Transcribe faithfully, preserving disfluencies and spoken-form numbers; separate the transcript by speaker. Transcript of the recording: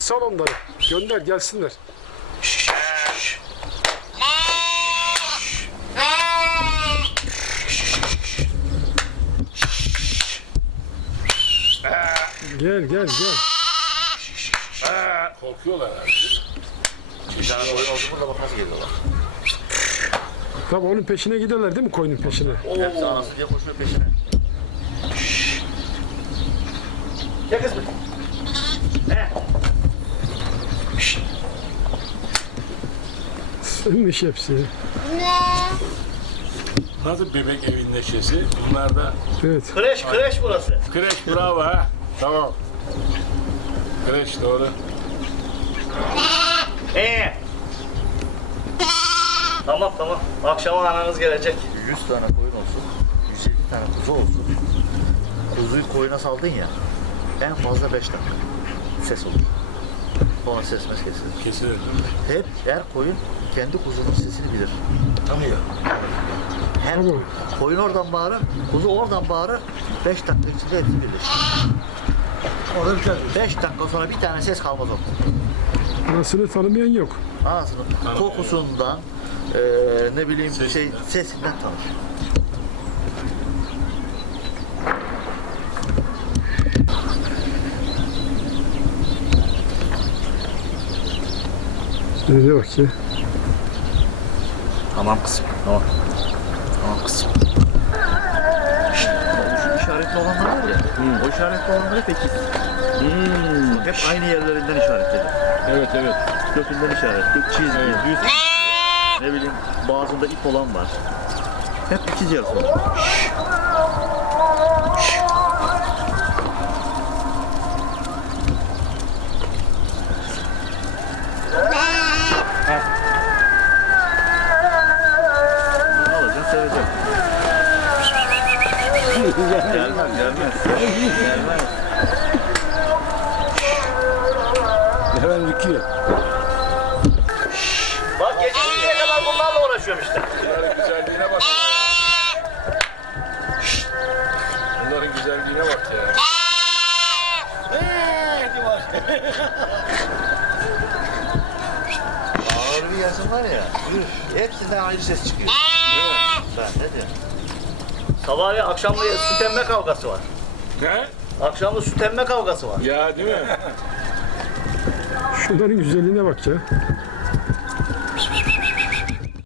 Speaker 1: sal onları. Gönder gelsinler. Gel gel gel.
Speaker 2: Korkuyorlar abi. Bir tane koyun olduğunda bak nasıl geliyorlar.
Speaker 1: Tabii onun peşine giderler değil mi, koyunun peşine?
Speaker 2: Hepsi anası diye koşuyor peşine. Gel kız bakayım.
Speaker 1: Sığınmış hepsi.
Speaker 3: Nasıl bebek evin neşesi? Bunlar da
Speaker 1: Evet.
Speaker 2: Kreş kreş burası.
Speaker 3: kreş, bravo ha. Tamam. Kreş doğru.
Speaker 2: Ee. Tamam tamam. Akşama ananız gelecek. yüz tane koyun olsun. yüz elli tane kuzu olsun. Kuzuyu koyuna saldın ya. En fazla beş dakika. Ses olur. Sonra ses mes kesilir.
Speaker 3: Kesilir.
Speaker 2: Hep her koyun kendi kuzunun sesini bilir.
Speaker 3: Tanıyor.
Speaker 2: Her
Speaker 1: Tamam.
Speaker 2: koyun oradan bağırır, kuzu oradan bağırır. Beş dakika içinde hepsi birleşir. Orada biter. Beş dakika sonra bir tane ses kalmaz orada.
Speaker 1: Anasını tanımayan yok.
Speaker 2: Ağzının kokusundan, eee ne bileyim şey
Speaker 3: Sesinden.
Speaker 2: sesinden tanır.
Speaker 1: Nereye bak ya.
Speaker 2: Tamam kızım, tamam. Tamam kızım. Şşt, şu işaretli olanlar var ya, o işaretli olanları peki.
Speaker 3: Hmm.
Speaker 2: Hep aynı yerlerinden işaretledi.
Speaker 3: Evet evet.
Speaker 2: Götünden işaretli, çizgi, düz, ne bileyim boğazında ip olan var. Hep ikiz yer konu. Ne alacaksın, seveceksin. Gelmez, gelmez. Gelmez.
Speaker 3: Hemen yıkıyor.
Speaker 2: Bak gece ikiye kadar bunlarla uğraşıyorum işte.
Speaker 3: Bunların güzelliğine bak. Bunların güzelliğine bak ya.
Speaker 2: Ağır bir yazım var ya, hepsinden ayrı ses çıkıyor. Ben ne diyorum? Sabah ya akşamleyin süt emme kavgası var.
Speaker 3: Ne?
Speaker 2: Akşamda süt emme kavgası var.
Speaker 3: Ya değil mi?
Speaker 1: Şunların güzelliğine bak ya.